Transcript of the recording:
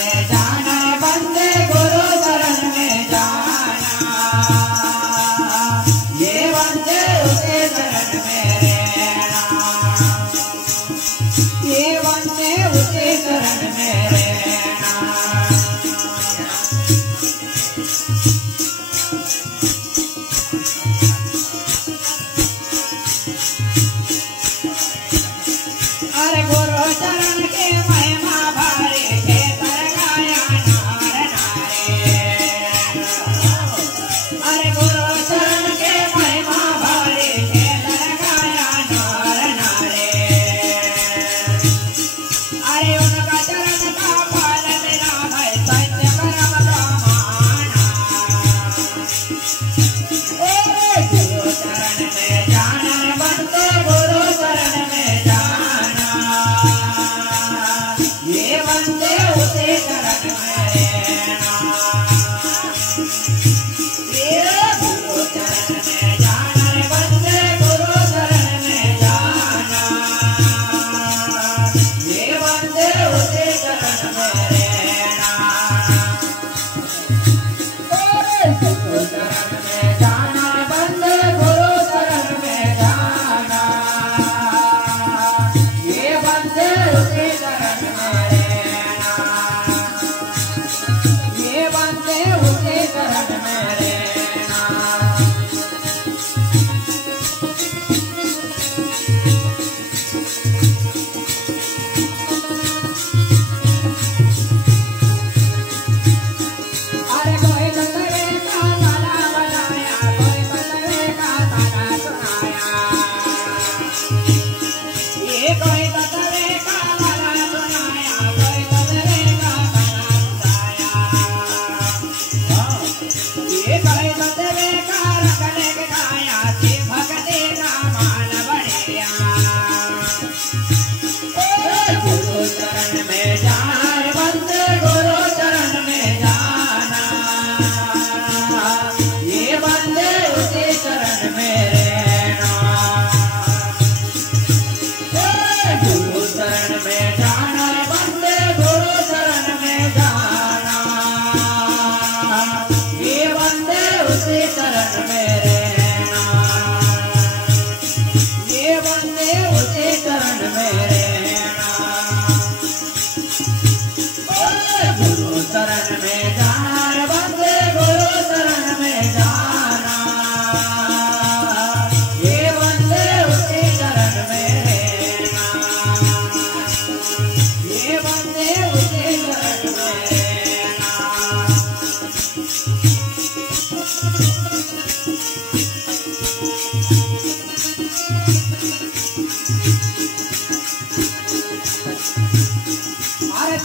में जाना बंदे गुरु शरण में जाना ये बंदे उसे शरण में रहना ये बंदे उसे शरण में रहना। अरे गुरु शरण के महिमा भारी है तरगाया नार नारे। अरे गुरु शरण के महिमा भारी है तरगाया नार नारे। अरे उनका चरण का फल मिला है सत्य कर्म प्रमाणा। गुरु शरण में जाना बंदे गुरु शरण में जाना ये बंदे उसे शरण में रहना। ये गुरु शरण में जाना बंदे गुरु शरण में जाना ये बंदे उसे शरण में रहना। गुरु शरण में जाना बंदे गुरु शरण में जाना ये बंदे उसे शरण में रहना ये बंदे उसे शरण में रहना। अरे कोई तत्वे का ताला बनाया कोई तत्वे का ताला सुनाया ये कोई तत्वे का ताला सुनाया कोई तत्वे का ताला सुनाया ये कोई तत्वे का रखने के खाया से भक्ति का मान बढ़िया। गुरु शरण में जाना बंदे गुरु शरण में जाना ये बंदे उसे शरण में रहना। गुरु शरण में जाना बंदे गुरु शरण में जाना ये बंदे उसे शरण में रहना ये बंदे उसे शरण में रहना। गुरु शरण में जाना बंदे गुरु शरण में जाना ये बंदे उसे शरण में रहना ये बंदे उसे शरण में रहना। अरे